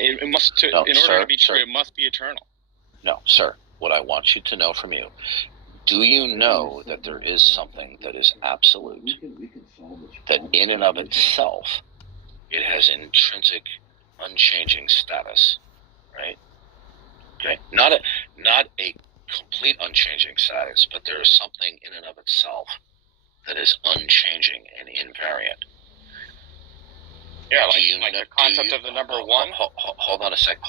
It must to, No, in sir, order to be true, sir. it must be eternal. No, sir. What I want you to know from you, do you know that there is something that is absolute, that in and of itself, it has intrinsic, unchanging status, right? Okay, not a complete unchanging status, but there is something in and of itself that is unchanging and invariant. Yeah, like the concept of the number one. Hold on a second.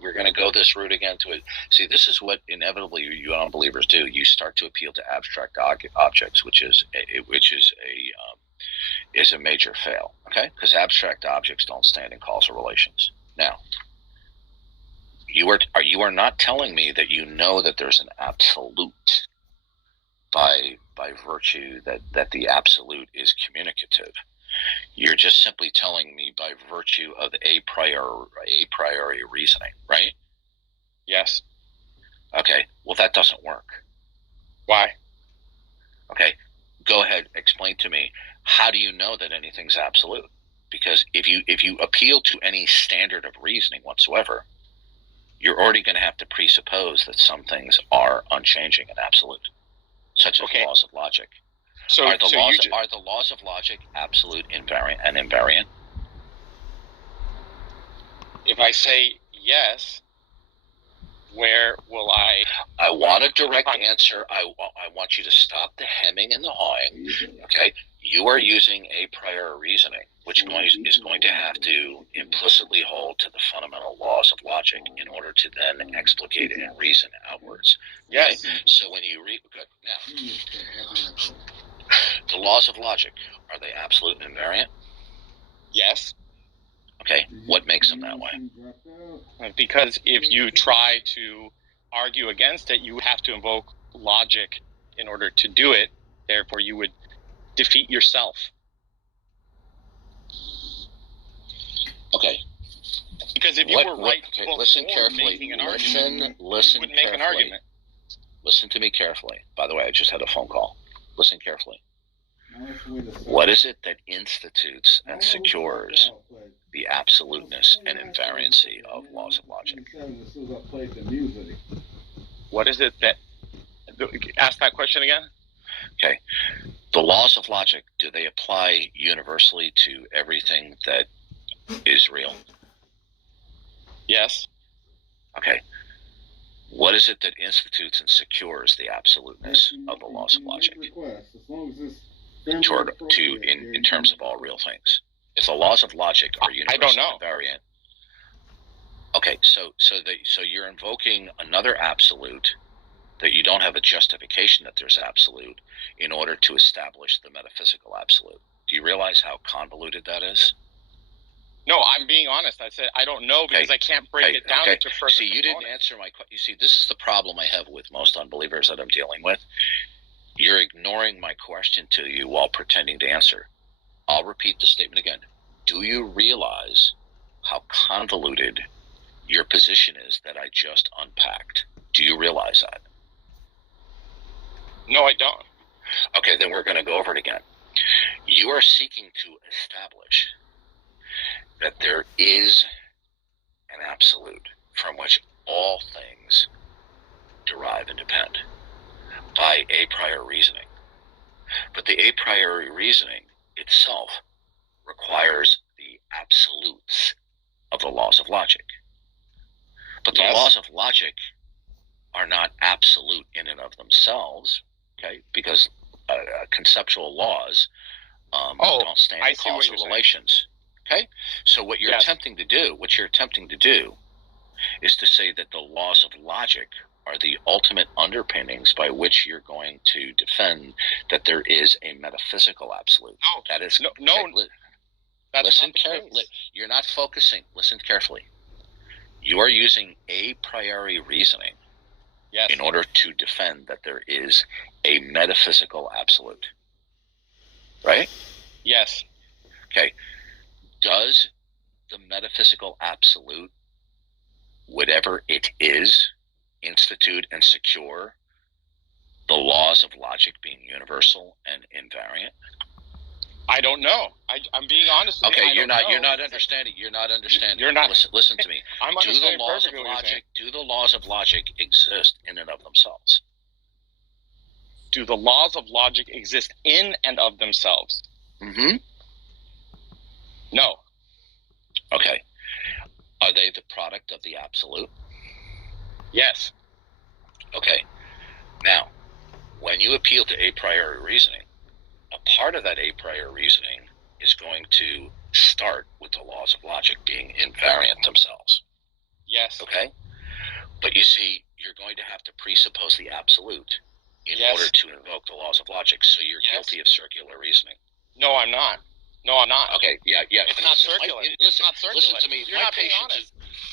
We're going to go this route again to it. See, this is what inevitably you unbelievers do. You start to appeal to abstract objects, which is a major fail. Okay, because abstract objects don't stand in causal relations. Now, you are not telling me that you know that there's an absolute by virtue that the absolute is communicative. You're just simply telling me by virtue of a priori reasoning, right? Yes. Okay. Well, that doesn't work. Why? Okay. Go ahead. Explain to me. How do you know that anything's absolute? Because if you appeal to any standard of reasoning whatsoever, you're already going to have to presuppose that some things are unchanging and absolute, such as laws of logic. So are the laws of logic absolute, invariant, and invariant? If I say yes, where will I? I want a direct answer. I want you to stop the hemming and the hawing. Okay, you are using a priori reasoning, which is going to have to implicitly hold to the fundamental laws of logic in order to then explicate it and reason outwards. Yes. Okay? So when you read, good. Now, the laws of logic, are they absolute and invariant? Yes. Okay, what makes them that way? Because if you try to argue against it, you have to invoke logic in order to do it. Therefore, you would defeat yourself. Okay. Because if you were right before listen carefully. Making an argument, listen you would make an argument. Listen to me carefully. By the way, I just had a phone call. Listen carefully. What is it that institutes and secures the absoluteness and invariancy of laws of logic? What is it that... Ask that question again. Okay. The laws of logic, do they apply universally to everything that is real? Yes. Okay. What is it that institutes and secures the absoluteness of the laws of logic? In terms of all real things. If the laws of logic are universal and invariant, okay, so you're invoking another absolute that you don't have a justification that there's absolute in order to establish the metaphysical absolute. Do you realize how convoluted that is? No, I'm being honest. I said I don't know because I can't break it down into further. See, you didn't answer my question. You see, this is the problem I have with most unbelievers that I'm dealing with. You're ignoring my question to you while pretending to answer. I'll repeat the statement again. Do you realize how convoluted your position is that I just unpacked? Do you realize that? No, I don't. Okay, then we're going to go over it again. You are seeking to establish that there is an absolute from which all things derive and depend by a priori reasoning. But the a priori reasoning itself requires the absolutes of the laws of logic. But the laws of logic are not absolute in and of themselves, okay? Because conceptual laws don't stand in causal relations. Okay? So what you're attempting to do is to say that the laws of logic are the ultimate underpinnings by which you're going to defend that there is a metaphysical absolute. No, that is listen carefully. You're not focusing. Listen carefully. You are using a priori reasoning in order to defend that there is a metaphysical absolute. Right? Yes. Okay. Does the metaphysical absolute, whatever it is, institute and secure the laws of logic being universal and invariant? I don't know. I'm being honest with you. Okay, I you're don't not. You're know. not understanding. You're not understanding. You're not. Listen to me. I'm Do the understanding laws of perfectly what you're saying. logic? Do the laws of logic exist in and of themselves? Do the laws of logic exist in and of themselves? Mm-hmm. No. Okay. Are they the product of the absolute? Yes. Okay. Now, when you appeal to a priori reasoning, a part of that a priori reasoning is going to start with the laws of logic being invariant themselves. Yes. Okay? But you see, you're going to have to presuppose the absolute in order to invoke the laws of logic. So you're guilty of circular reasoning. No, I'm not. No, I'm not. Okay, yeah. It's not circular. It's not circular. Listen to me. You're not being honest.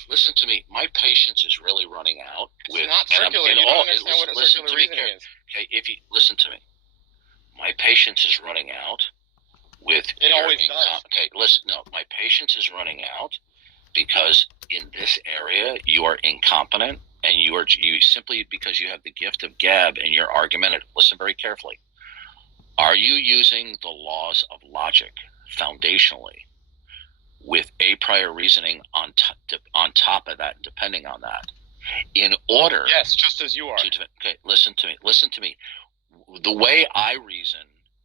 Listen to me. My patience is really running out. It's not circular. You don't understand what a circular reasoning is. Okay, if you listen to me, my patience is running out with. It always does. Okay, listen. No, my patience is running out because in this area you are incompetent, and you simply because you have the gift of gab and you're argumentative. Listen very carefully. Are you using the laws of logic foundationally with a priori reasoning on top of that, depending on that, in order? Yes, just as you are. Okay, listen to me. The way I reason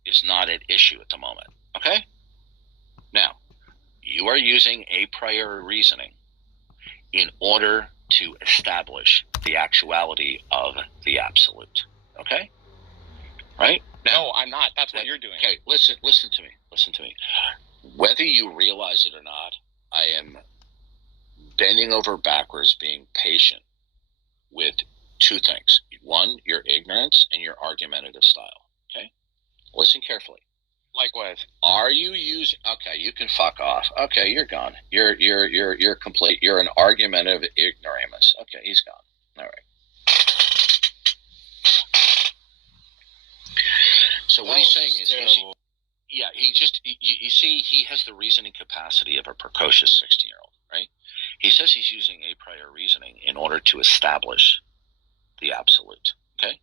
is not at issue at the moment. Okay? Now, you are using a priori reasoning in order to establish the actuality of the absolute. Okay? Right? No, I'm not. That's what you're doing. Okay, listen to me. Whether you realize it or not, I am bending over backwards being patient with two things. One, your ignorance and your argumentative style. Okay? Listen carefully. Likewise. Are you using? Okay, you can fuck off. Okay, you're gone. You're complete. You're an argumentative ignoramus. Okay, he's gone. All right. So what he's saying is, you see, he has the reasoning capacity of a precocious 16-year-old, right? He says he's using a priori reasoning in order to establish the absolute, okay?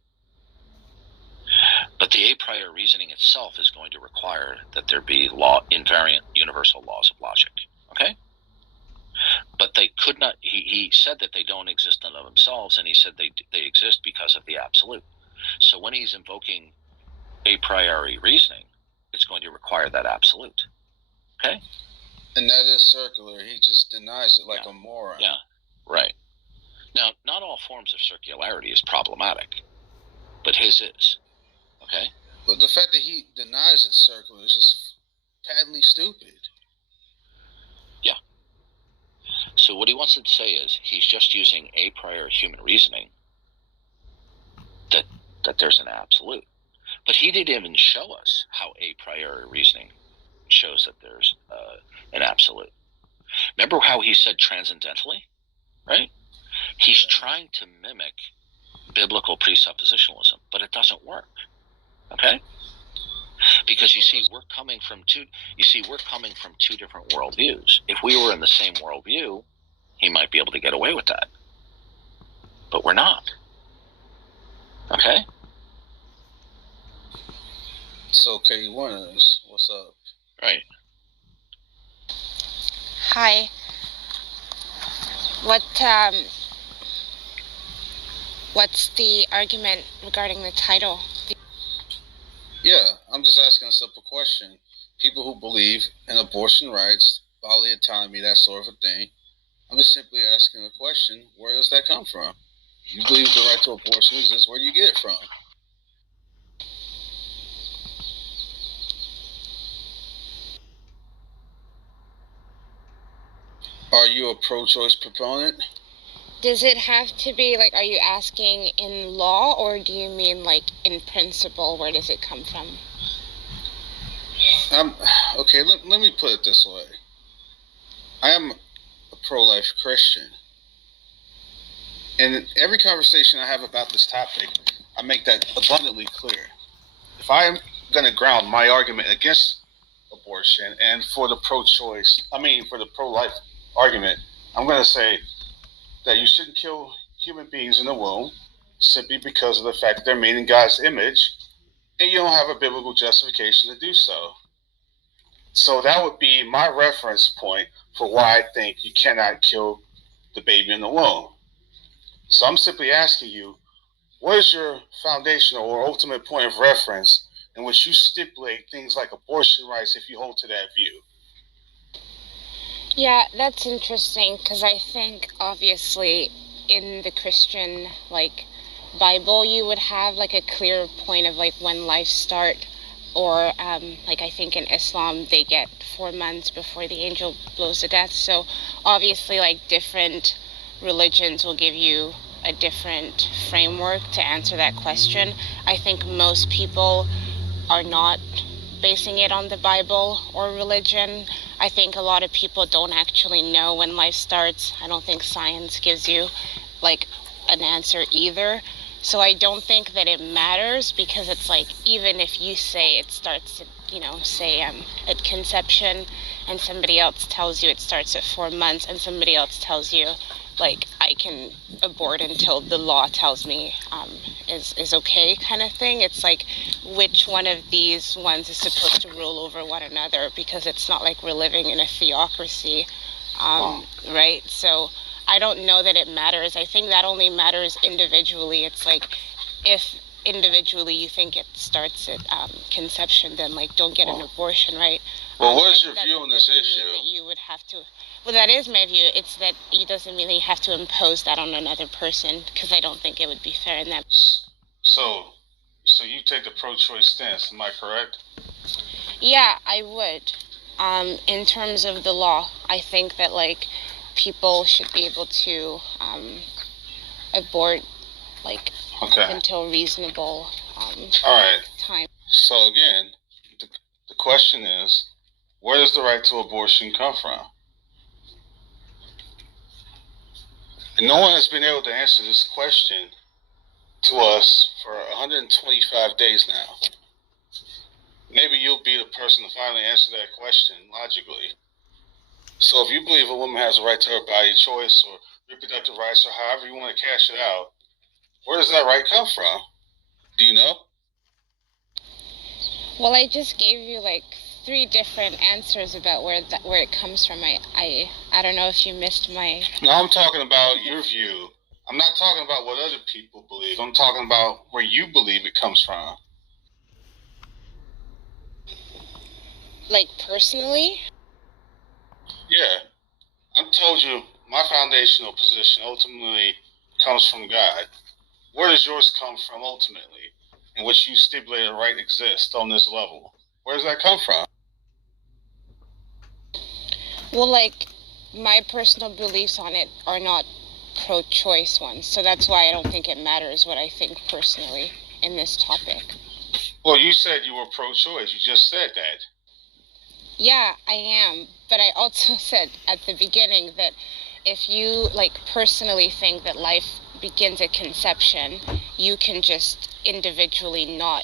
But the a priori reasoning itself is going to require that there be invariant universal laws of logic, okay? But they could not. He said that they don't exist in and of themselves, and he said they exist because of the absolute. So when he's invoking a priori reasoning, it's going to require that absolute. Okay? And that is circular. He just denies it like a moron. Yeah, right. Now, not all forms of circularity is problematic, but his is. Okay? But the fact that he denies it's circular is just patently stupid. Yeah. So what he wants to say is he's just using a priori human reasoning that there's an absolute. But he didn't even show us how a priori reasoning shows that there's an absolute. Remember how he said transcendentally, right? He's trying to mimic biblical presuppositionalism, but it doesn't work. Okay? Because you see, we're coming from two different worldviews. If we were in the same worldview, he might be able to get away with that. But we're not. Okay? So K1 is, what's up? Right. Hi. What's the argument regarding the title? Yeah, I'm just asking a simple question. People who believe in abortion rights, bodily autonomy, that sort of a thing, I'm just simply asking a question, where does that come from? You believe the right to abortion exists, where do you get it from? Are you a pro-choice proponent? Does it have to be, like, are you asking in law, or do you mean, like, in principle? Where does it come from? Okay, let me put it this way. I am a pro-life Christian. And in every conversation I have about this topic, I make that abundantly clear. If I am going to ground my argument against abortion and for the for the pro-life argument, I'm going to say that you shouldn't kill human beings in the womb simply because of the fact that they're made in God's image, and you don't have a biblical justification to do so. So that would be my reference point for why I think you cannot kill the baby in the womb. So I'm simply asking you, what is your foundational or ultimate point of reference in which you stipulate things like abortion rights if you hold to that view? Yeah, that's interesting because I think obviously in the Christian Bible you would have a clear point of when life start, or I think in Islam they get 4 months before the angel blows the death. So obviously different religions will give you a different framework to answer that question. I think most people are not basing it on the Bible or religion. I think a lot of people don't actually know when life starts. I don't think science gives you an answer either. So I don't think that it matters, because it's even if you say it starts at, say at conception, and somebody else tells you it starts at 4 months, and somebody else tells you I can abort until the law tells me is okay, kind of thing. It's which one of these ones is supposed to rule over one another, because it's not like we're living in a theocracy, right? So I don't know that it matters. I think that only matters individually. It's if individually you think it starts at conception, then don't get an abortion, right? Well, what is your view on this issue? That you would have to. Well, that is my view. It's that it doesn't mean that you have to impose that on another person, because I don't think it would be fair in that. So you take the pro-choice stance, am I correct? Yeah, I would. In terms of the law, I think that people should be able to abort until reasonable all right time. So again, the question is, where does the right to abortion come from? And no one has been able to answer this question to us for 125 days now. Maybe you'll be the person to finally answer that question logically. So if you believe a woman has a right to her body choice or reproductive rights, or however you want to cash it out, where does that right come from? Do you know? Well, I just gave you 3 different answers about where it comes from. I don't know if you missed my. No, I'm talking about your view. I'm not talking about what other people believe. I'm talking about where you believe it comes from. Personally? Yeah. I told you my foundational position ultimately comes from God. Where does yours come from ultimately, in which you stipulate a right exists on this level? Where does that come from? Well, my personal beliefs on it are not pro-choice ones, so that's why I don't think it matters what I think personally in this topic. Well, you said you were pro-choice. You just said that. Yeah, I am, but I also said at the beginning that if you personally think that life begins at conception, you can just individually not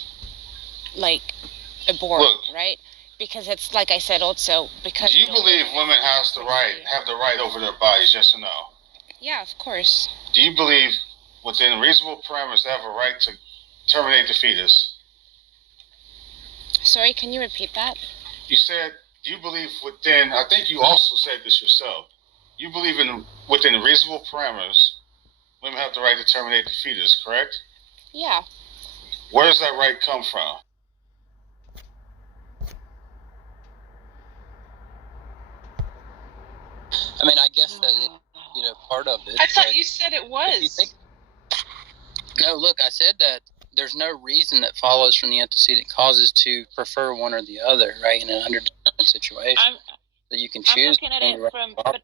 abort. Look, right? Because it's like I said also, because do you believe women have the right over their bodies, yes or no? Yeah, of course. Do you believe within reasonable parameters they have a right to terminate the fetus? Sorry, can you repeat that? You said, do you believe within, I think you also said this yourself, you believe within reasonable parameters women have the right to terminate the fetus, correct? Yeah. Where does that right come from? I mean, I guess that part of it. I thought you said it was. No, look, I said that there's no reason that follows from the antecedent causes to prefer one or the other, right? In an underdetermined situation, that you can choose. I'm looking at it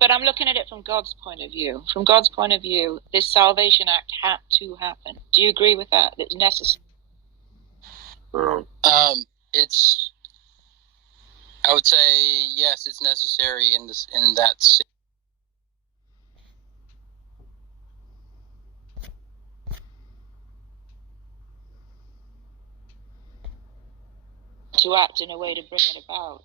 but I'm looking at it from God's point of view. From God's point of view, this Salvation Act had to happen. Do you agree with that? It's necessary. It's. I would say yes, it's necessary in that. To act in a way to bring it about.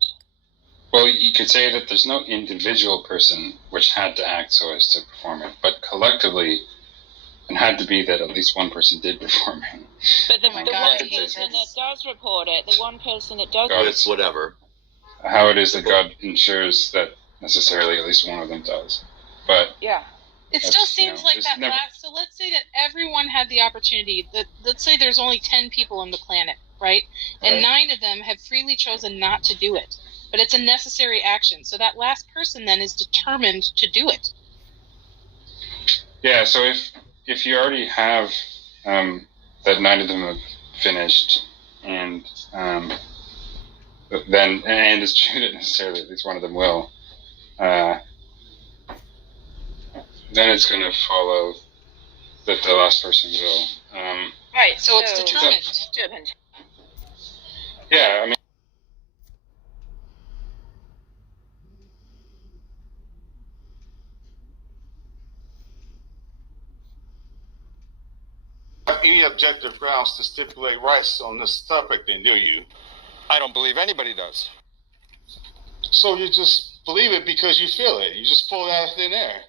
Well, you could say that there's no individual person which had to act so as to perform it, but collectively, it had to be that at least one person did perform it. But the one person that does report it, the one person that does... It's whatever. how it is that God ensures that necessarily at least one of them does. But Yeah. It still seems like that last. So let's say that everyone had the opportunity. Let's say there's only 10 people on the planet, right? And 9 of them have freely chosen not to do it. But it's a necessary action. So that last person then is determined to do it. Yeah. So if you already have that 9 of them have finished, and then it's true that necessarily at least one of them will. Then it's going to follow that the last person will. Right, so it's determined. Yeah, I mean. Any objective grounds to stipulate rights on this topic, then, do you? I don't believe anybody does. So you just believe it because you feel it. You just pull it out of thin air.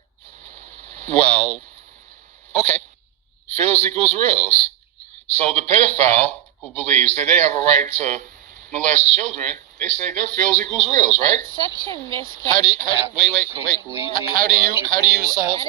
Well, okay. Feels equals reals. So the pedophile who believes that they have a right to molest children, they say their feels equals reals, right? Such a misconception. How do you solve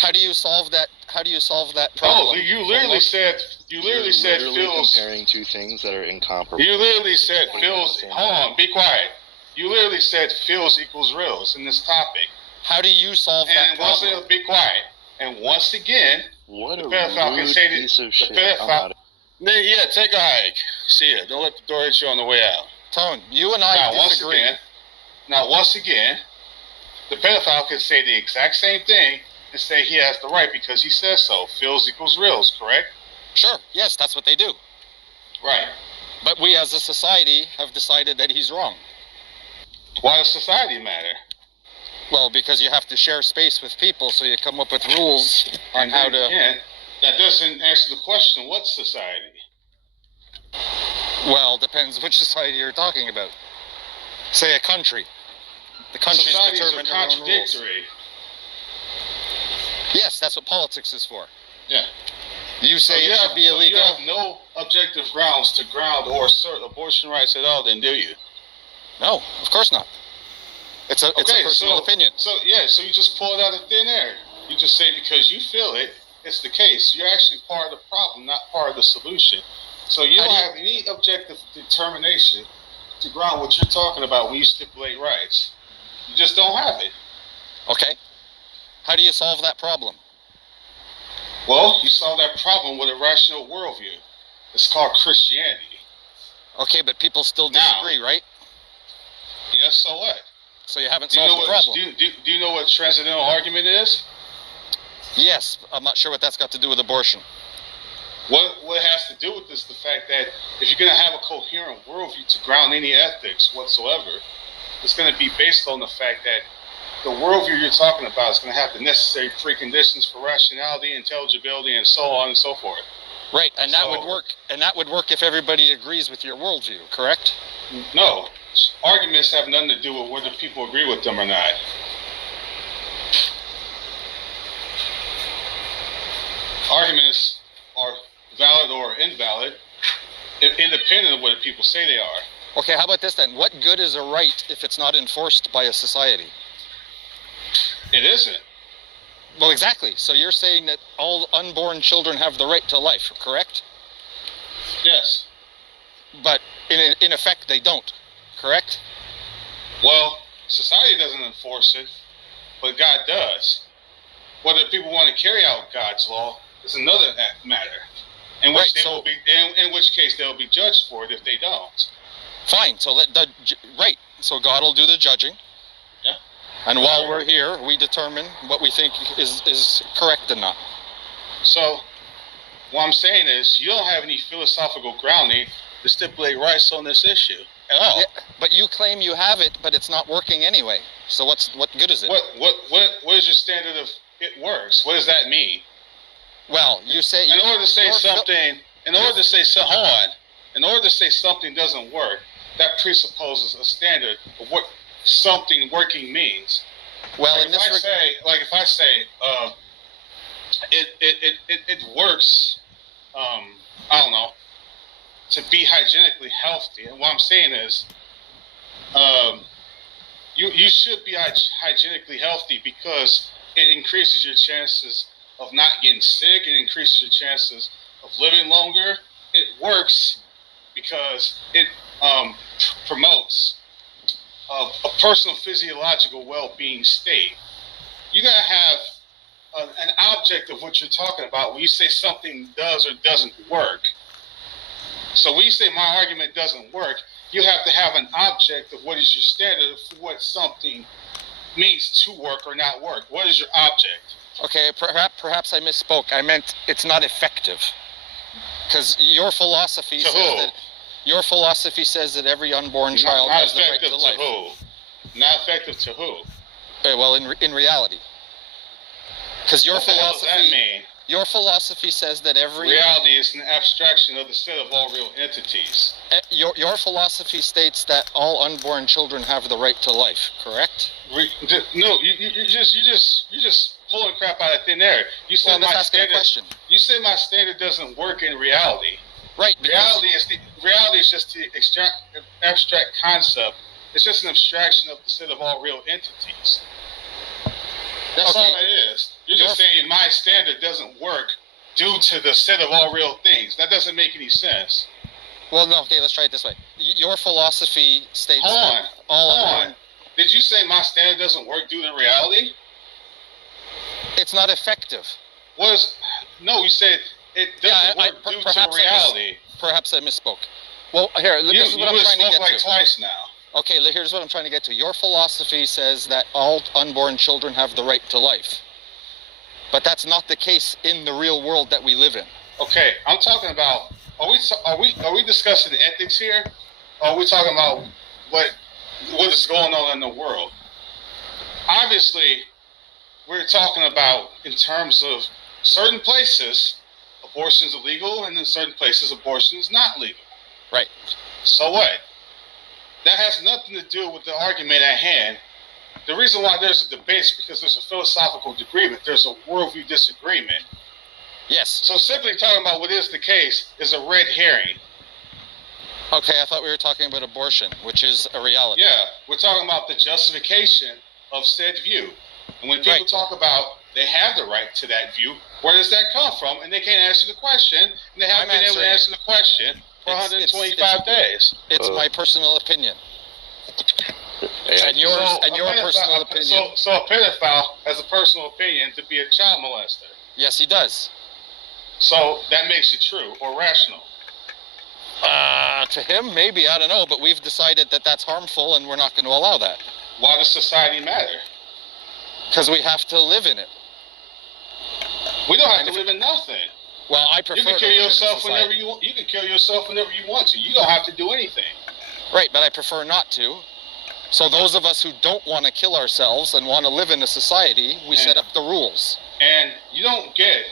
How do you solve that? How do you solve that problem? Oh, you literally said feels comparing two things that are incomparable. You literally said feels. Hold on, be quiet. You literally said feels equals reals in this topic. How do you solve that problem? And be quiet. And once again, what the a pedophile can rude say piece of shit. Pedophile. Yeah, take a hike. See ya. Don't let the door hit you on the way out. Tone, you and I disagree. Once again, the pedophile can say the exact same thing and say he has the right because he says so. Feels equals reals, correct? Sure. Yes, that's what they do. Right. But we as a society have decided that he's wrong. Why does society matter? Well, because you have to share space with people, so you come up with rules on how to... Again, that doesn't answer the question, what society? Well, depends which society you're talking about. Say a country. The country's determined their own rules. Yes, that's what politics is for. Yeah. You say it should be illegal. You have no objective grounds to ground or assert abortion rights at all, then, do you? No, of course not. It's a personal opinion. So you just pull it out of thin air. You just say because you feel it, it's the case. You're actually part of the problem, not part of the solution. So you don't have any objective determination to ground what you're talking about when you stipulate rights. You just don't have it. Okay. How do you solve that problem? Well, you solve that problem with a rational worldview. It's called Christianity. Okay, but people still disagree, right? Yes, so what? So you haven't solved the problem. Do you know what transcendental argument is? Yes, I'm not sure what that's got to do with abortion. What it has to do with this, the fact that if you're going to have a coherent worldview to ground any ethics whatsoever, it's going to be based on the fact that the worldview you're talking about is going to have the necessary preconditions for rationality, intelligibility, and so on and so forth. Right, and that would work. And that would work if everybody agrees with your worldview, correct? No, arguments have nothing to do with whether people agree with them or not. Arguments are valid or invalid, independent of what people say they are. Okay, how about this then? What good is a right if it's not enforced by a society? It isn't. Well, exactly. So you're saying that all unborn children have the right to life, correct? Yes. But in effect, they don't, correct? Well, society doesn't enforce it, but God does. Whether people want to carry out God's law is another matter. In which case they'll be judged for it if they don't. Fine. So So God will do the judging. Yeah. And while we're here, we determine what we think is correct and not. So, what I'm saying is, you don't have any philosophical grounding to stipulate rights on this issue at all. Yeah, but you claim you have it, but it's not working anyway. So what good is it? What is your standard of it works? What does that mean? Well, you say in order to say something doesn't work, that presupposes a standard of what something working means. Well, if I say it works, I don't know, to be hygienically healthy. And what I'm saying is, you should be hygienically healthy because it increases your chances of not getting sick. It increases your chances of living longer. It works because it promotes a personal physiological well-being state. You gotta have an object of what you're talking about when you say something does or doesn't work. So when you say my argument doesn't work, you have to have an object of what is your standard for what something means to work or not work. What is your object? Okay, perhaps I misspoke. I meant it's not effective. Because your philosophy says that every unborn child has the right to life. Who? Not effective to who? Well, in reality. Because your philosophy. What does that mean? Your philosophy says that every reality is an abstraction of the set of all real entities. Your philosophy states that all unborn children have the right to life, correct? No, you just pulling crap out of thin air. You said my standard. You say my standard doesn't work in reality. Right. Reality is just the abstract concept. It's just an abstraction of the set of all real entities. That's all it is. You're just saying my standard doesn't work due to the set of all real things. That doesn't make any sense. Well, no, okay, let's try it this way. Your philosophy states Hold on. Did you say my standard doesn't work due to reality? It's not effective. No, you said it doesn't work due to reality. Perhaps I misspoke. Well, here, this is what I'm trying to get to. Twice now. Okay, here's what I'm trying to get to. Your philosophy says that all unborn children have the right to life. But that's not the case in the real world that we live in. Okay, I'm talking about, are we discussing ethics here? Or are we talking about what is going on in the world? Obviously, we're talking about in terms of certain places, abortion is illegal, and in certain places, abortion is not legal. Right. So what? That has nothing to do with the argument at hand. The reason why there's a debate is because there's a philosophical disagreement. There's a worldview disagreement. Yes. So simply talking about what is the case is a red herring. Okay, I thought we were talking about abortion, which is a reality. Yeah, we're talking about the justification of said view. And when people talk about they have the right to that view, where does that come from? And they can't answer the question, and they haven't been able to answer the question for 125 days. It's my personal opinion. And your personal opinion. So a pedophile has a personal opinion to be a child molester. Yes, he does. So that makes it true or rational. To him, maybe, I don't know, but we've decided that that's harmful and we're not going to allow that. Why does society matter? Because we have to live in it. We don't have to live in nothing. Well, I prefer. You can kill yourself whenever you want. You can kill yourself whenever you want to. You don't have to do anything. Right, but I prefer not to. So those of us who don't want to kill ourselves and want to live in a society, we set up the rules. And you don't get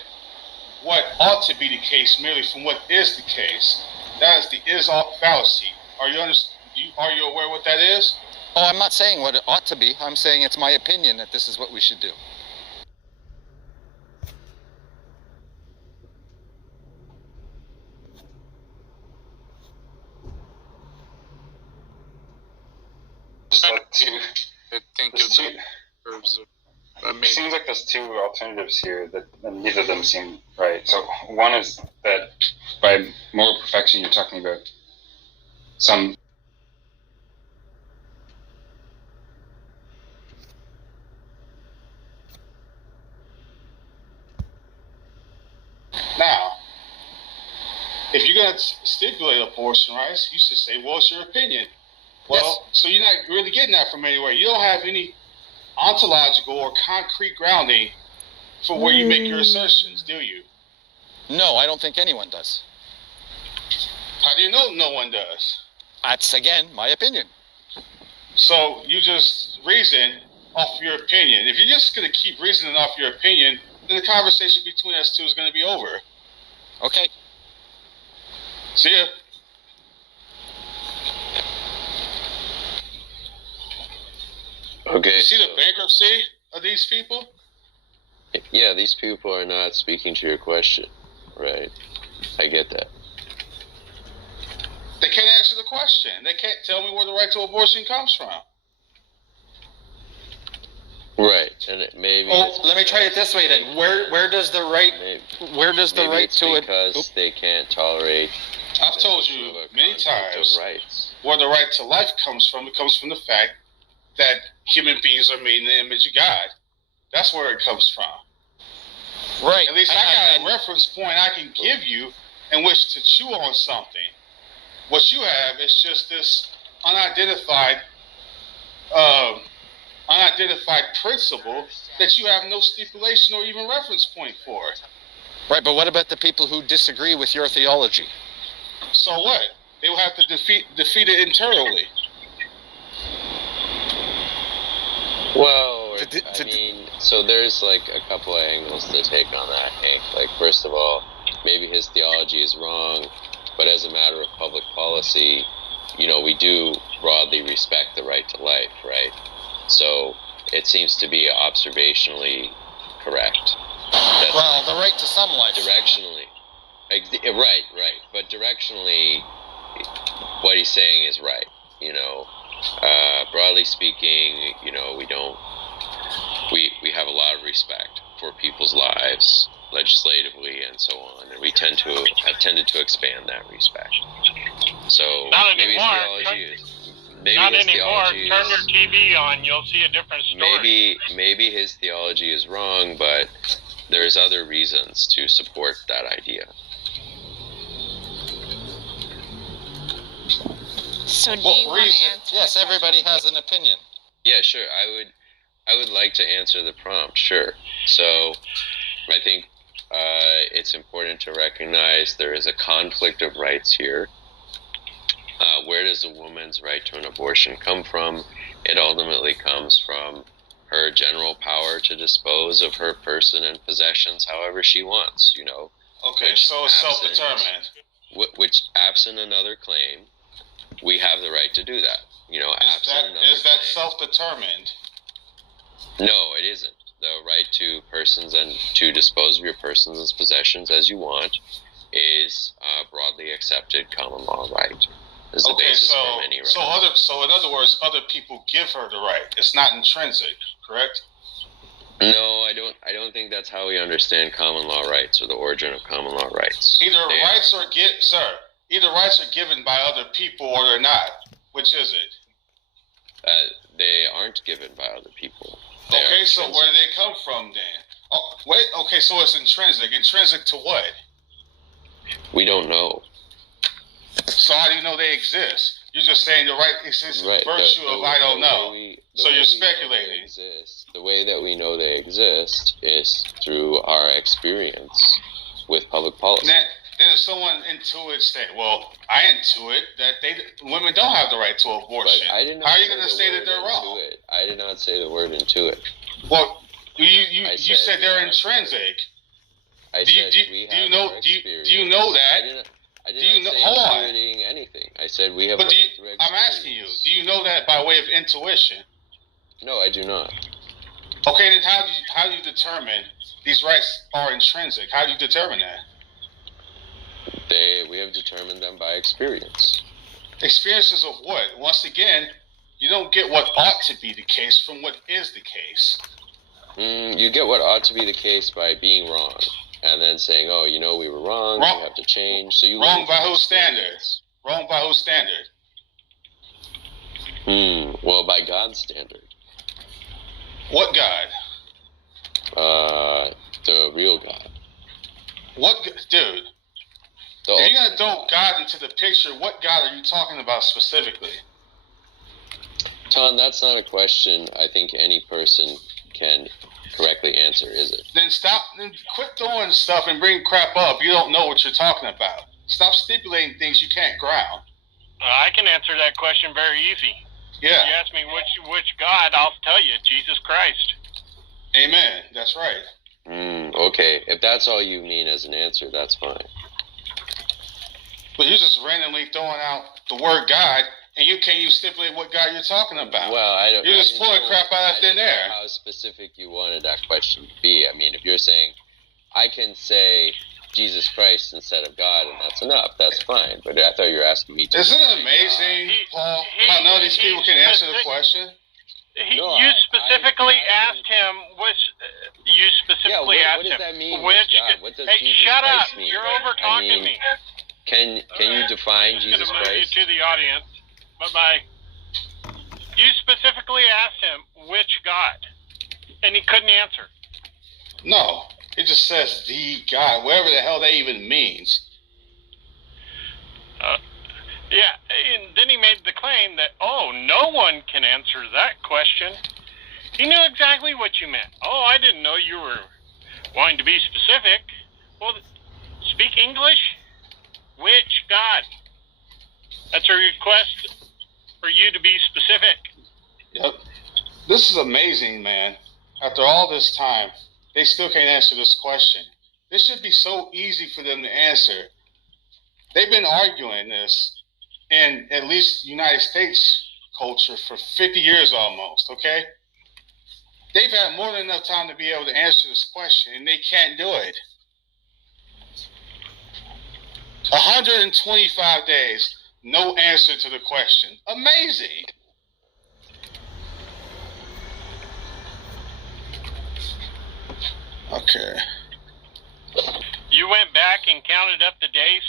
what ought to be the case merely from what is the case. That is the is-ought fallacy. Are you aware what that is? Oh, I'm not saying what it ought to be. I'm saying it's my opinion that this is what we should do. It seems like there's two alternatives here that neither of them seem right. So one is that by moral perfection you're talking about some Now, if you're going to stipulate abortion rights, you should say, well, it's your opinion. Well, yes. So you're not really getting that from anywhere. You don't have any ontological or concrete grounding for where you make your assertions, do you? No, I don't think anyone does. How do you know no one does? That's, again, my opinion. So you just reason off your opinion. If you're just going to keep reasoning off your opinion, then the conversation between us two is going to be over. Okay. See ya. Okay. You see the bankruptcy of these people? Yeah, these people are not speaking to your question, right? I get that. They can't answer the question. They can't tell me where the right to abortion comes from. Right, and maybe. Well, let me try it this way then. Where does the right? Where does the right to it? Because they can't tolerate. I've told you many times where the right to life comes from. It comes from the fact that human beings are made in the image of God. That's where it comes from. Right. At least I got a reference point I can give you in which to chew on something. What you have is just this unidentified principle that you have no stipulation or even reference point for. Right, but what about the people who disagree with your theology? So what? They will have to defeat it internally. Well, I mean, so there's like a couple of angles to take on that, Hank. Like, first of all, maybe his theology is wrong, but as a matter of public policy, you know, we do broadly respect the right to life, right? So it seems to be observationally correct. Well, the right to some life. Directionally. Right. But directionally, what he's saying is right, you know. Broadly speaking, you know, we have a lot of respect for people's lives legislatively and so on, and we have tended to expand that respect. So maybe his theology is not anymore. Turn your TV on, you'll see a different story. Maybe his theology is wrong, but there's other reasons to support that idea. So do you want to answer? Yes, everybody has an opinion. Yeah, sure. I would like to answer the prompt, sure. So I think it's important to recognize there is a conflict of rights here. Where does a woman's right to an abortion come from? It ultimately comes from her general power to dispose of her person and possessions however she wants, you know. Okay, so it's self-determined. Which, absent another claim, we have the right to do that. You know, is that self-determined? No, it isn't. The right to persons and to dispose of your persons and possessions as you want is broadly accepted common law right. Is the basis for many rights. So in other words, other people give her the right. It's not intrinsic, correct? No, I don't think that's how we understand common law rights or the origin of common law rights. Either rights are given by other people or they're not. Which is it? They aren't given by other people. Okay, so where do they come from then? Oh, wait. Okay, so it's intrinsic. Intrinsic to what? We don't know. So how do you know they exist? You're just saying the right exists in virtue of I don't know. So you're speculating. The way that we know they exist is through our experience with public policy. Then if someone intuits that, well, I intuit that women don't have the right to abortion. How are you going to say that they're wrong? I did not say the word intuit. Well, you said they're intrinsic. Do you know that? I did not say intuiting anything. I said we have. But I'm asking you, do you know that by way of intuition? No, I do not. Okay, then how do you determine these rights are intrinsic? How do you determine that? We have determined them by experience. Experiences of what? Once again, you don't get what ought to be the case from what is the case. You get what ought to be the case by being wrong. And then saying, oh, you know, we were wrong, we have to change. So you wrong by whose standard? Wrong by whose standard? Well, by God's standard. What God? The real God. What, dude? If you're gonna throw God into the picture, what God are you talking about specifically? Tom, that's not a question I think any person can correctly answer, is it? Then quit throwing stuff and bring crap up. You don't know what you're talking about. Stop stipulating things you can't ground. I can answer that question very easy. Yeah. If you ask me which God, I'll tell you, Jesus Christ. Amen. That's right. Okay. If that's all you mean as an answer, that's fine. But you're just randomly throwing out the word God, and you can't even stipulate what God you're talking about. Well, I don't. You're just pulling crap out of thin air. How specific you wanted that question to be? I mean, if you're saying, I can say Jesus Christ instead of God, and that's enough. That's fine. But I thought you were asking me to. Isn't it amazing, Paul, how none of these people can answer the question? You specifically asked him which. You specifically asked him. What does that mean? Which God? What does hey, Jesus shut Christ up! mean? You're over talking me. Can you define Jesus I'm gonna move you Christ? to the audience. Bye bye. You specifically asked him which God, and he couldn't answer. No, it just says the God, whatever the hell that even means. Yeah, and then he made the claim that, oh, no one can answer that question. He knew exactly what you meant. Oh, I didn't know you were wanting to be specific. Well, speak English? Which God? That's a request for you to be specific. Yep. This is amazing, man. After all this time, they still can't answer this question. This should be so easy for them to answer. They've been arguing this in at least United States culture for 50 years almost, okay? They've had more than enough time to be able to answer this question, and they can't do it. 125 days, no answer to the question. Amazing. Okay. You went back and counted up the days?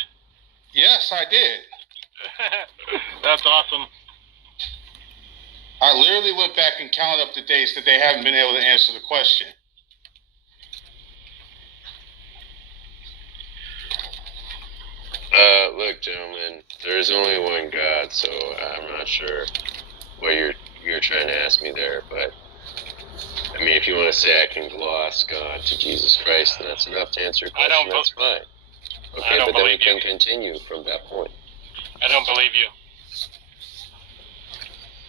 Yes, I did. That's awesome. I literally went back and counted up the days that they haven't been able to answer the question. Look, gentlemen, there is only one God, so I'm not sure what you're trying to ask me there, but I mean, if you want to say I can gloss God to Jesus Christ, then that's enough to answer your question. That's fine. Okay, but then we can continue from that point. I don't believe you.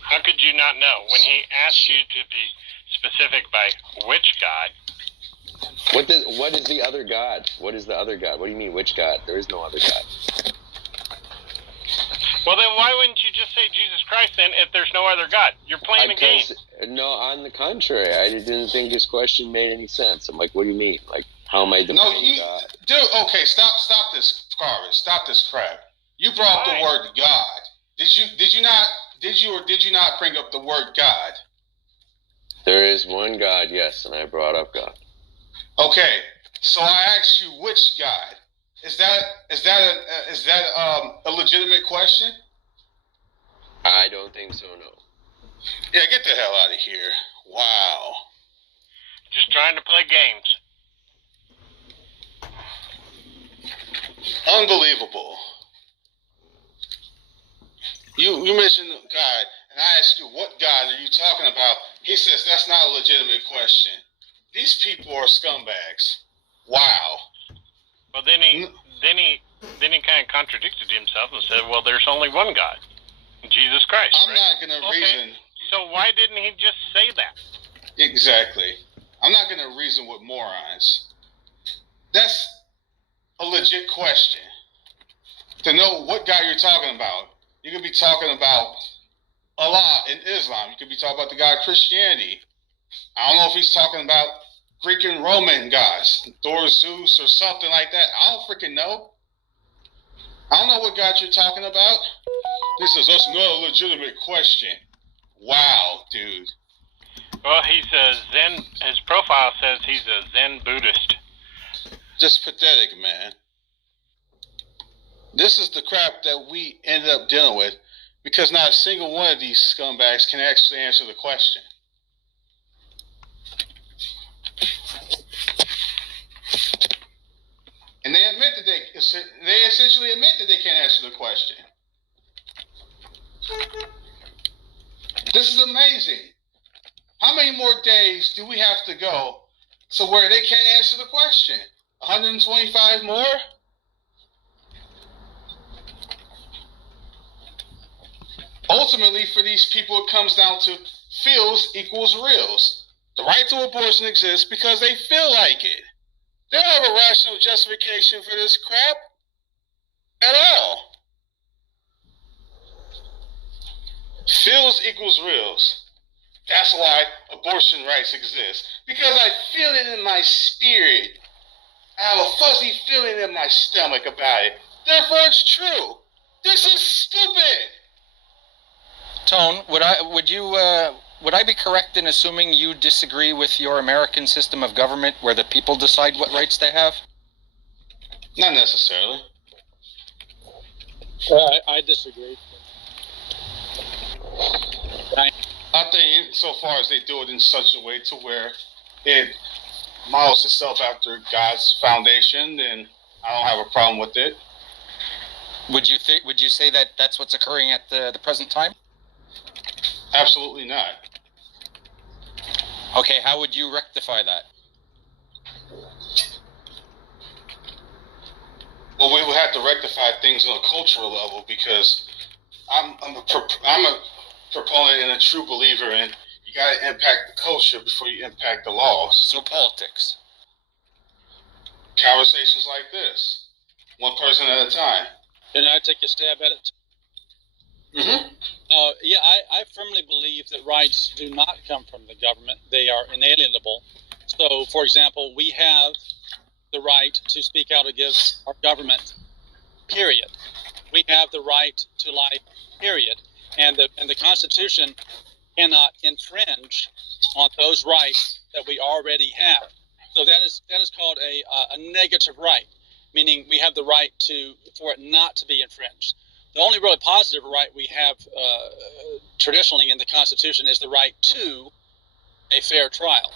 How could you not know when he asked you to be specific by which God? What is the other God? What is the other God? What do you mean, which God? There is no other God. Well, then why wouldn't you just say Jesus Christ then if there's no other God? You're playing a game. No, on the contrary, I didn't think this question made any sense. I'm like, what do you mean? Like, how am I defining God? Dude, okay, stop this, Carver. Stop this crap. You brought up the word God. Did you not bring up the word God? There is one God, yes, and I brought up God. Okay, so I asked you which God. Is that a legitimate question? I don't think so, no. Yeah, get the hell out of here. Wow. Just trying to play games. Unbelievable. You mentioned God, and I asked you, what God are you talking about? He says that's not a legitimate question. These people are scumbags. Wow. Well, then he kind of contradicted himself and said, well, there's only one God, Jesus Christ. I'm not going to reason. So why didn't he just say that? Exactly. I'm not going to reason with morons. That's a legit question. To know what God you're talking about. You could be talking about Allah in Islam. You could be talking about the God of Christianity. I don't know if he's talking about Greek and Roman gods, Thor, Zeus, or something like that. I don't freaking know. I don't know what God you're talking about. That's not a legitimate question. Wow, dude. Well, he's a Zen. His profile says he's a Zen Buddhist. Just pathetic, man. This is the crap that we ended up dealing with because not a single one of these scumbags can actually answer the question. And they admit that they essentially admit that they can't answer the question. This is amazing. How many more days do we have to go to where they can't answer the question? 125 more? Ultimately, for these people, it comes down to feels equals reals. The right to abortion exists because they feel like it. They don't have a rational justification for this crap at all. Feels equals reals. That's why abortion rights exist. Because I feel it in my spirit. I have a fuzzy feeling in my stomach about it. Therefore, it's true. This is stupid. Tone, would I be correct in assuming you disagree with your American system of government where the people decide what rights they have? Not necessarily. I disagree. I think so far as they do it in such a way to where it models itself after God's foundation, then I don't have a problem with it. Would you say that that's what's occurring at the present time? Absolutely not. Okay, how would you rectify that? Well, we would have to rectify things on a cultural level because I'm a proponent and a true believer in you got to impact the culture before you impact the laws. So politics. Conversations like this, one person at a time. Can I take a stab at it? Mm-hmm. Yeah, I firmly believe that rights do not come from the government. They are inalienable. So, for example, we have the right to speak out against our government, period. We have the right to life, period. And the Constitution cannot infringe on those rights that we already have. So that is called a negative right, meaning we have the right for it not to be infringed. The only really positive right we have traditionally in the Constitution is the right to a fair trial,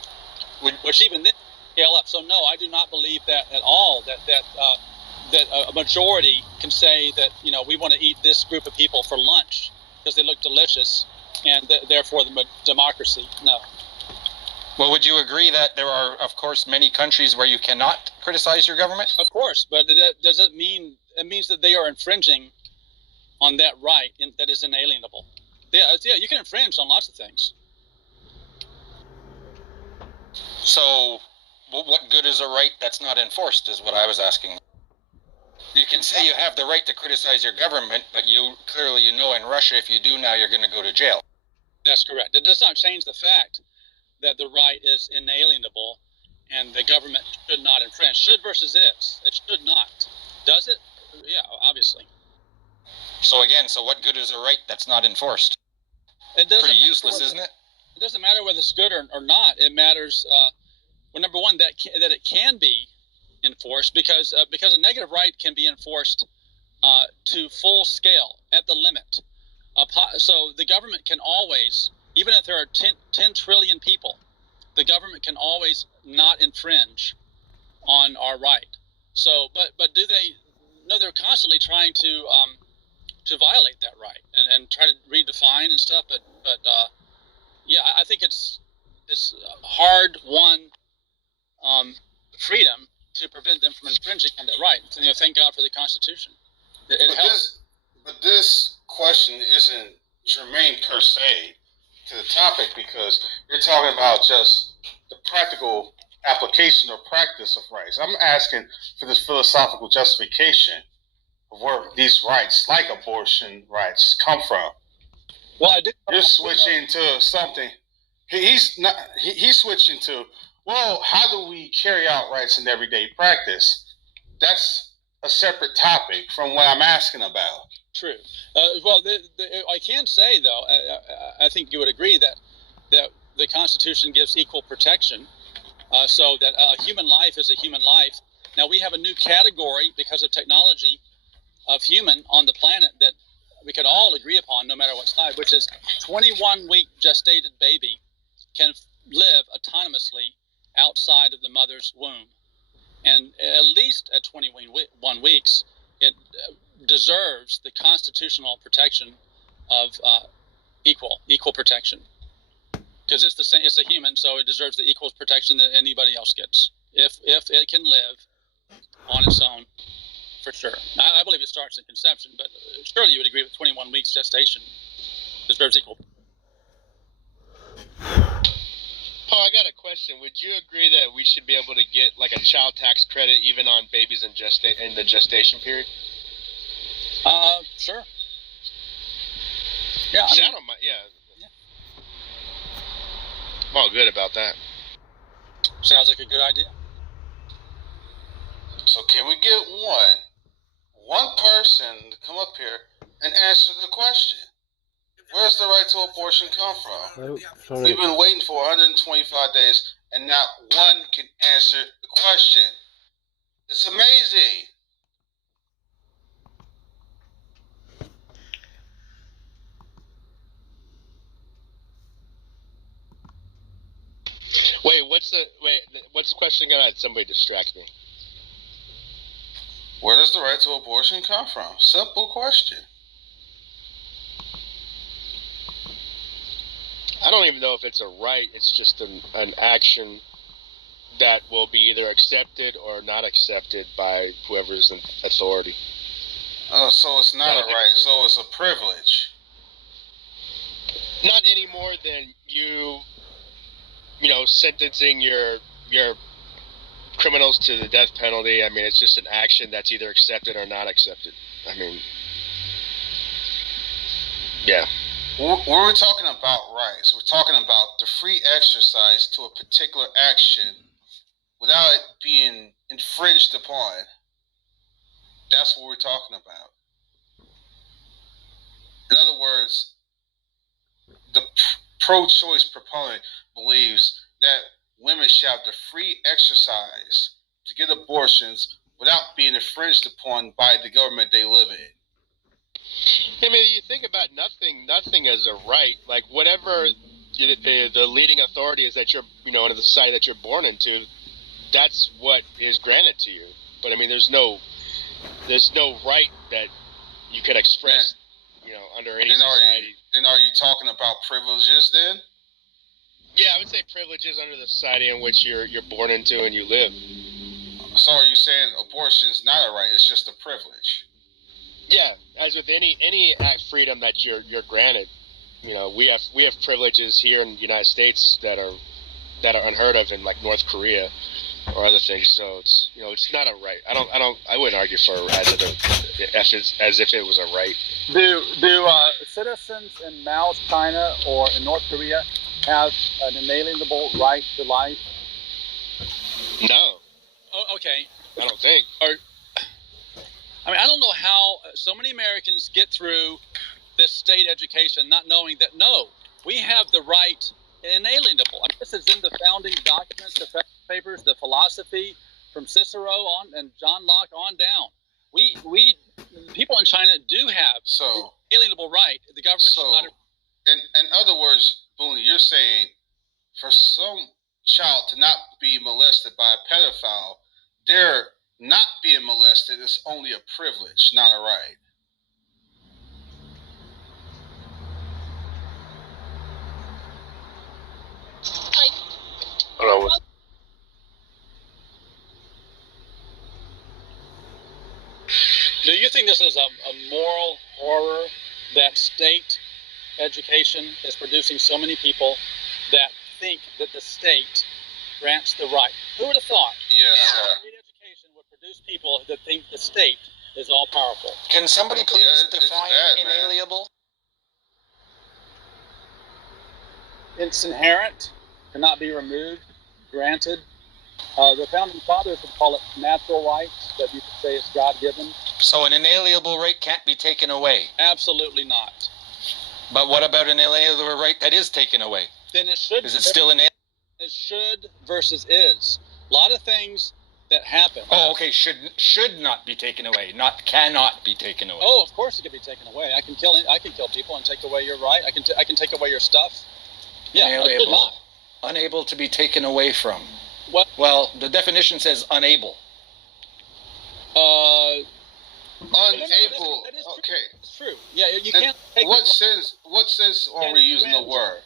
which even then scale up. So no, I do not believe that at all. That a majority can say that we want to eat this group of people for lunch because they look delicious, and therefore the democracy. No. Well, would you agree that there are, of course, many countries where you cannot criticize your government? Of course, but that doesn't mean it means that they are infringing on that right that is inalienable. Yeah, you can infringe on lots of things. So, what good is a right that's not enforced is what I was asking. You can say you have the right to criticize your government, but clearly in Russia, if you do now, you're going to go to jail. That's correct. It does not change the fact that the right is inalienable and the government should not infringe. Should versus is. It should not. Does it? Yeah, obviously. So what good is a right that's not enforced? Pretty useless, isn't it? It doesn't matter whether it's good or not. It matters, well, number one, that it can be enforced because a negative right can be enforced to full scale at the limit. So the government can always, even if there are 10 trillion people, the government can always not infringe on our right. So, but do they? No, they're constantly trying to violate that right and try to redefine and stuff. But yeah, I think it's hard-won freedom to prevent them from infringing on that right. So, thank God for the Constitution. It helps. But this question isn't germane per se to the topic because you're talking about just the practical application or practice of rights. I'm asking for this philosophical justification of where these rights, like abortion rights, come from. Well, You're switching to something. He's switching to, well, how do we carry out rights in everyday practice? That's a separate topic from what I'm asking about. True. Well, I can say, though, I think you would agree that the Constitution gives equal protection, so that a human life is a human life. Now, we have a new category because of technology of human on the planet that we could all agree upon, no matter what side, which is 21-week gestated baby can live autonomously outside of the mother's womb. And at least at 21 weeks, it deserves the constitutional protection of equal protection, because it's the same. It's a human, so it deserves the equal protection that anybody else gets if it can live on its own, for sure. I believe it starts in conception, but surely you would agree with 21 weeks gestation deserves equal. Paul, I got a question. Would you agree that we should be able to get like a child tax credit even on babies in the gestation period? Sure. Yeah. Yeah. I'm all good about that. Sounds like a good idea. So can we get one person to come up here and answer the question? Where does the right to abortion come from? Sorry. We've been waiting for 125 days, and not one can answer the question. It's amazing. What's the question? Gonna have somebody distract me. Where does the right to abortion come from? Simple question. I don't even know if it's a right. It's just an action that will be either accepted or not accepted by whoever's in authority. Oh, so it's not a right. So it's a privilege. Not any more than you sentencing your criminals to the death penalty. I mean, it's just an action that's either accepted or not accepted. I mean, yeah. We're talking about rights. We're talking about the free exercise to a particular action without it being infringed upon. That's what we're talking about. In other words, the pro-choice proponent believes that women should have the free exercise to get abortions without being infringed upon by the government they live in. I mean, you think about nothing as a right. Like whatever the leading authority is that you're, in the society that you're born into, that's what is granted to you. But I mean, there's no right that you can express, under any society. Then are you talking about privileges then? Yeah, I would say privileges under the society in which you're born into and you live. So are you saying abortion's not a right? It's just a privilege? Yeah, as with any freedom that you're granted, we have privileges here in the United States that are unheard of in like North Korea or other things. So it's not a right. I wouldn't argue for as if it was a right. Do citizens in Mao's China or in North Korea have an inalienable right to life? No. Oh, okay. I don't think. I don't know how so many Americans get through this state education not knowing that, no, we have the right inalienable. This is in the founding documents, the papers, the philosophy from Cicero on and John Locke on down. We people in China do have inalienable right. The government should not. In other words, Booney, you're saying for some child to not be molested by a pedophile, they're not being molested is only a privilege, not a right. I don't know. Do you think this is a moral horror that state education is producing so many people that think that the state grants the right? Who would have thought? Yeah. State education would produce people that think the state is all powerful. Can somebody please define inalienable? It's inherent, cannot be removed, granted. The founding fathers would call it natural rights, but you could say it's God-given. So an inalienable right can't be taken away? Absolutely not. But what about an inalienable right that is taken away? Then it should. Is it still inalienable? It should versus is. A lot of things that happen. Oh, okay. Should not be taken away, not cannot be taken away. Oh, of course it can be taken away. I can kill people and take away your right. I can take away your stuff. Yeah, inalienable. not. Unable to be taken away from. What? Well, the definition says unable. Unable. That is okay. True. It's true. Yeah, you can't take what sense are we using the word?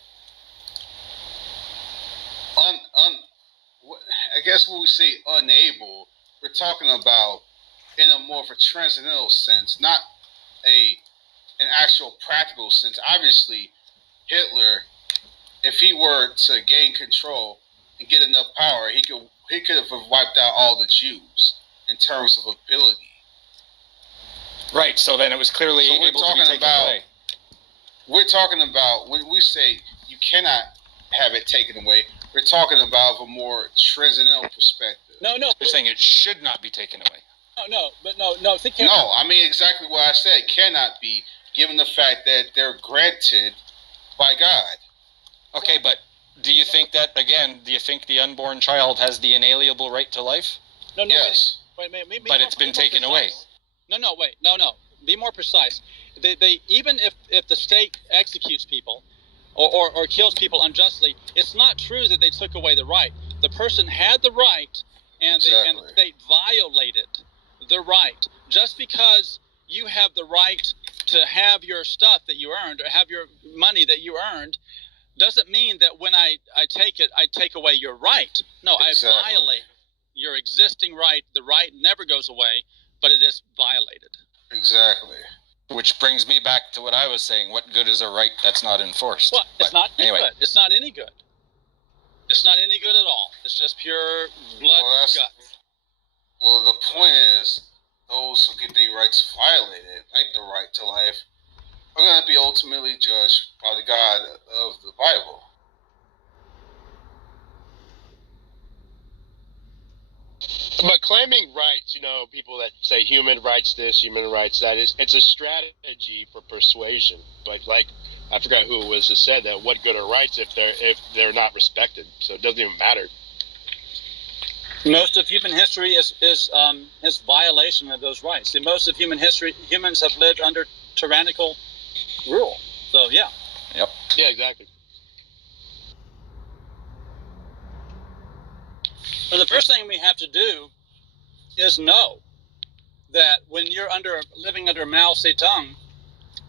I guess when we say unable, we're talking about in a more of a transcendental sense, not an actual practical sense. Obviously, Hitler, if he were to gain control and get enough power, he could have wiped out all the Jews in terms of ability. Right. So then it was clearly able to be taken away. We're talking about when we say you cannot have it taken away. we're talking about a more transcendental perspective. No. You're saying it should not be taken away. No. Think No, I mean exactly what I said. Cannot be, given the fact that they're granted by God. Okay, but do you think that, again, do you think the unborn child has the inalienable right to life? No. Yes. Wait. But it's been taken away. No. Wait. No. Be more precise. They even if the state executes people or kills people unjustly, it's not true that they took away the right. The person had the right, and the state violated the right. Just because you have the right to have your stuff that you earned or have your money that you earned doesn't mean that when I take it, I take away your right. No, exactly. I violate your existing right. The right never goes away, but it is violated. Exactly. Which brings me back to what I was saying. What good is a right that's not enforced? Well, it's not any good. It's not any good. It's not any good at all. It's just pure blood guts. Well, the point is, those who get their rights violated, like the right to life, are going to be ultimately judged by the God of the Bible. But claiming rights, people that say human rights this, human rights that, it's a strategy for persuasion. But I forgot who it was that said that. What good are rights if they're not respected? So it doesn't even matter. Most of human history is violation of those rights. In most of human history, humans have lived under tyrannical rule. So yeah. Yep. Yeah, exactly. Well, the first thing we have to do is know that when you're living under Mao Zedong,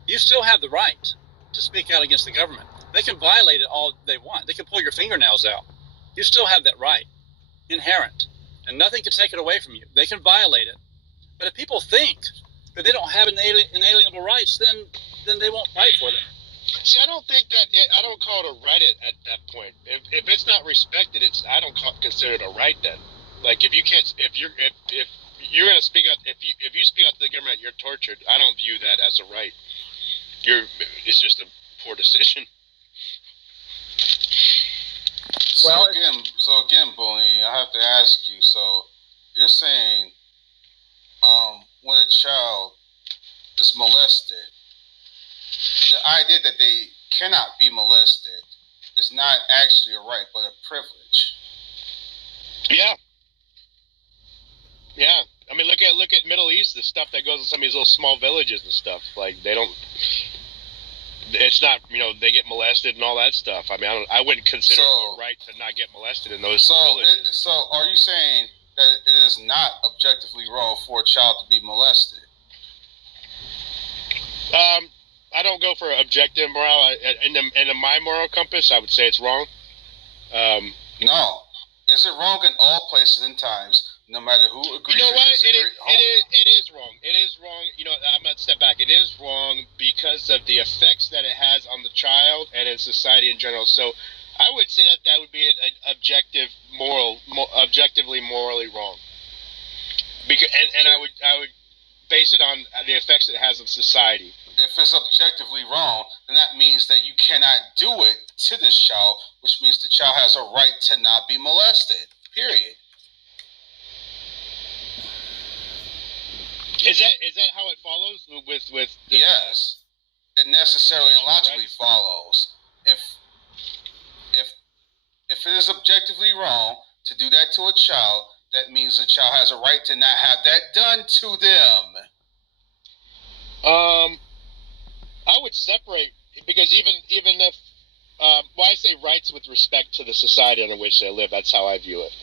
you still have the right to speak out against the government. They can violate it all they want. They can pull your fingernails out. You still have that right, inherent, and nothing can take it away from you. They can violate it. But if people think that they don't have inalienable rights, then they won't fight for them. See, I don't think that I don't call it a right at that point. If it's not respected, I don't consider it a right then. Like if you're gonna speak out, if you speak out to the government, you're tortured. I don't view that as a right. It's just a poor decision. So again, Bonnie, I have to ask you. So you're saying, when a child is molested, the idea that they cannot be molested is not actually a right, but a privilege. Yeah. Yeah. I mean, look at Middle East, the stuff that goes in some of these little small villages and stuff. Like it's not, they get molested and all that stuff. I mean, I wouldn't consider it a right to not get molested in those villages. So are you saying that it is not objectively wrong for a child to be molested? I don't go for objective morale. In my moral compass, I would say it's wrong. No. Is it wrong in all places and times, no matter who agrees or disagrees? It is wrong. It is wrong. I'm going to step back. It is wrong because of the effects that it has on the child and in society in general. So I would say that would be an objectively morally wrong. Because I would base it on the effects it has on society. If it's objectively wrong, then that means that you cannot do it to this child, which means the child has a right to not be molested. Period. Is that how it follows? With yes, it necessarily and logically follows. If it is objectively wrong to do that to a child, that means the child has a right to not have that done to them. I would separate, because even if I say rights with respect to the society under which they live. That's how I view it.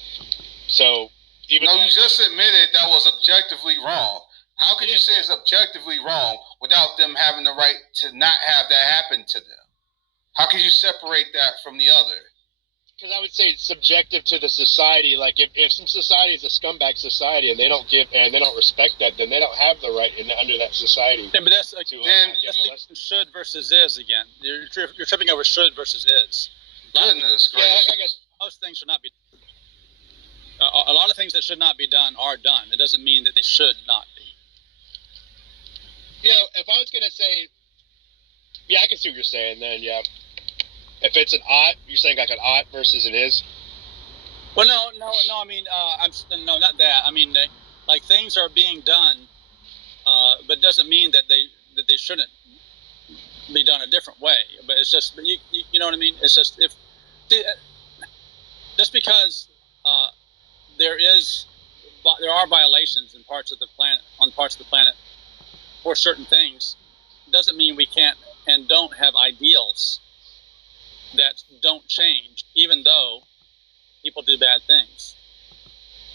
So you just admitted that was objectively wrong. How could you say it's objectively wrong without them having the right to not have that happen to them? How can you separate that from the other? Because I would say it's subjective to the society. Like if some society is a scumbag society and they don't respect that, then they don't have the right under that society. Yeah, but that's should versus is again. You're tripping over should versus is. Goodness gracious. I guess most things should not be. A lot of things that should not be done are done. It doesn't mean that they should not be. If I was gonna say, I can see what you're saying. Then if it's an ought, you're saying like an ought versus an is. Well, no. I mean, no, not that. I mean, like things are being done, but doesn't mean that they shouldn't be done a different way. But it's just you know what I mean. It's just just because there are violations in parts of the planet for certain things, doesn't mean we can't and don't have ideals that don't change, even though people do bad things.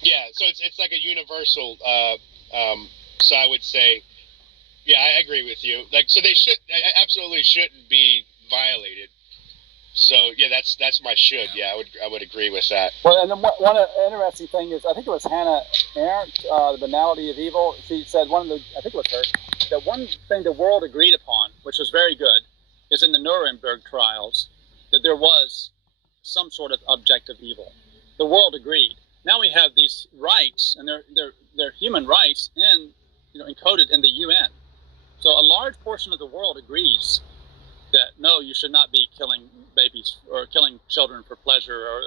Yeah, so it's like a universal. So I would say, yeah, I agree with you. Like, so they absolutely shouldn't be violated. So yeah, that's my should. Yeah, I would agree with that. Well, and then one interesting thing is, I think it was Hannah Arendt, The Banality of Evil. She said I think it was her, that one thing the world agreed upon, which was very good, is in the Nuremberg trials, that there was some sort of objective evil. The world agreed. Now we have these rights, and they're human rights, encoded in the UN. So a large portion of the world agrees that no, you should not be killing babies or killing children for pleasure, or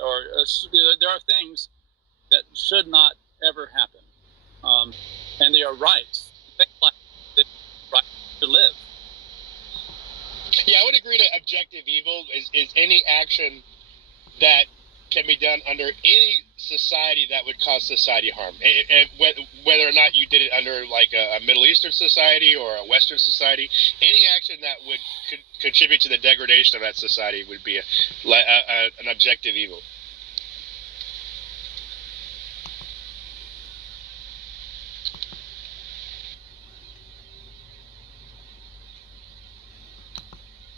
there are things that should not ever happen, and they are rights. Things like the right to live. Yeah, I would agree that objective evil is any action that can be done under any society that would cause society harm. And whether or not you did it under like a Middle Eastern society or a Western society, any action that would contribute to the degradation of that society would be an objective evil.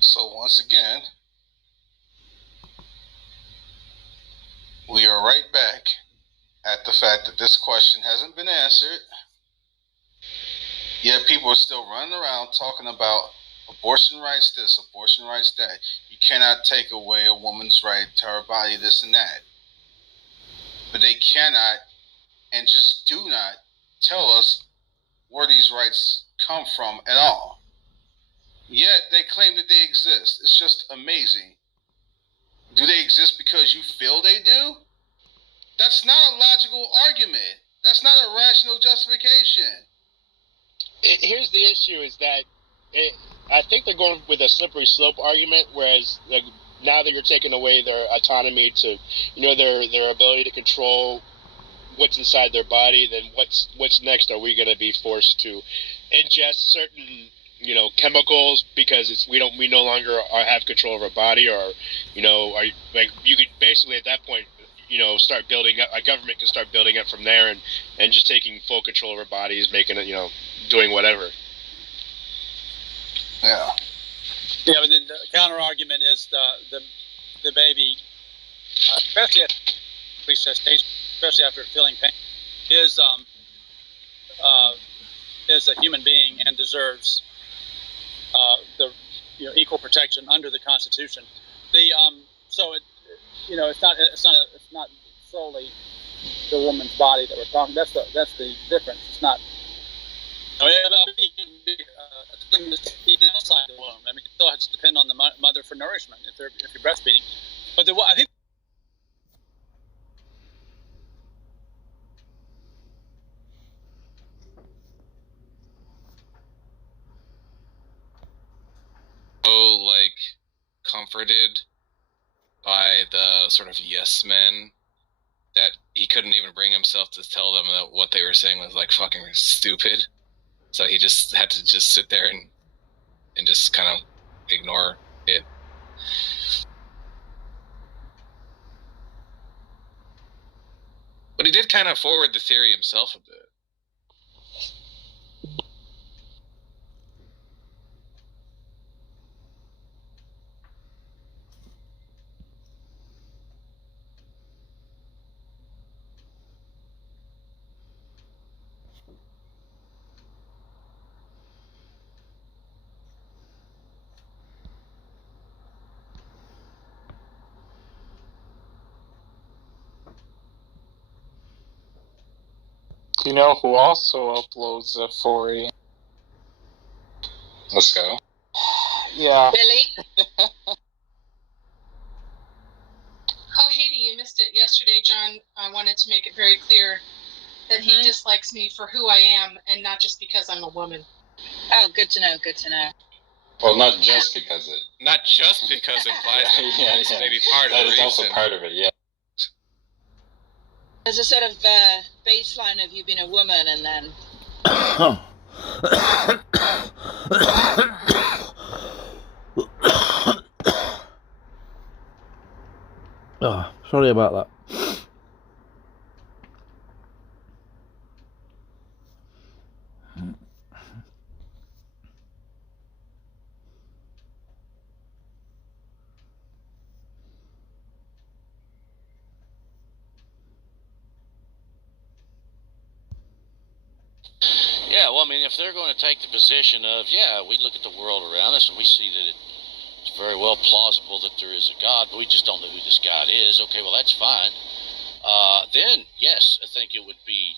So once again, we are right back at the fact that this question hasn't been answered. Yet people are still running around talking about abortion rights this, abortion rights that. You cannot take away a woman's right to her body, this and that. But they cannot and just do not tell us where these rights come from at all. Yet they claim that they exist. It's just amazing. Do they exist because you feel they do? That's not a logical argument. That's not a rational justification. Here's the issue: is that I think they're going with a slippery slope argument, whereas now that you're taking away their autonomy to, their ability to control what's inside their body, then what's next? Are we going to be forced to ingest certain chemicals because we no longer have control of our body, or you could basically at that point start building up, a government can start building up from there and just taking full control of our bodies, making it doing whatever. Yeah, but then the counter argument is the baby, especially at pre-gestation, especially after feeling pain, is a human being and deserves the equal protection under the Constitution. It's not solely the woman's body that we're talking. That's the difference. It's not. Even outside the womb. I mean, it still has to depend on the mother for nourishment if you're breastfeeding. But I think. Comforted by the sort of yes men that he couldn't even bring himself to tell them that what they were saying was like fucking stupid. So he just had to just sit there and just kind of ignore it. But he did kind of forward the theory himself a bit. You know who also uploads the 4E? Let's go. Yeah. Billy? Oh, Haiti, you missed it yesterday. John I wanted to make it very clear that he dislikes me for who I am and not just because I'm a woman. Oh, good to know. Good to know. Well, not just because it. Not just because implies that it's maybe part of the That is reason. also part of it, yeah. There's a sort of baseline of you being a woman, and then. Oh, sorry about that. Yeah, well, I mean, if they're going to take the position of, yeah, we look at the world around us and we see that it's very well plausible that there is a God, but we just don't know who this God is. Okay, well, that's fine. Then, yes, I think it would be